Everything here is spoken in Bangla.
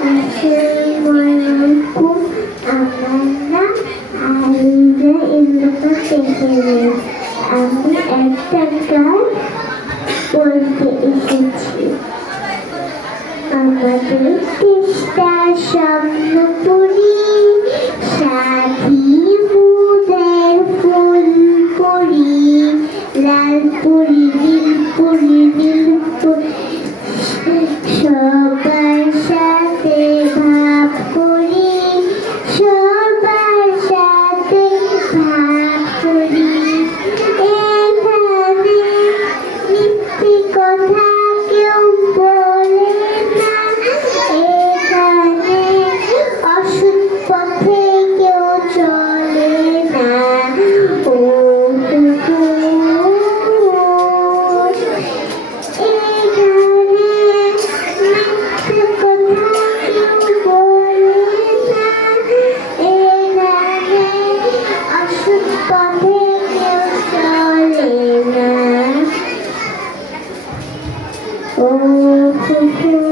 Assalamualaikum. Amanda Aliza Indra Tehiri. আমি একটা গান বলতে এসেছি। আমাদের দেশটা স্বপ্নপুরী, সাথী মুদের ফুলপুরি, লালপুরি নীলপুরি নীলপুরি, সবার সাথে ভাব করি, সবার সাথে ভাব করি। এখানে মিথ্যে কথা কেউ বলে না, এখানে অসৎ পথে কেউ চলে না। ও Oh,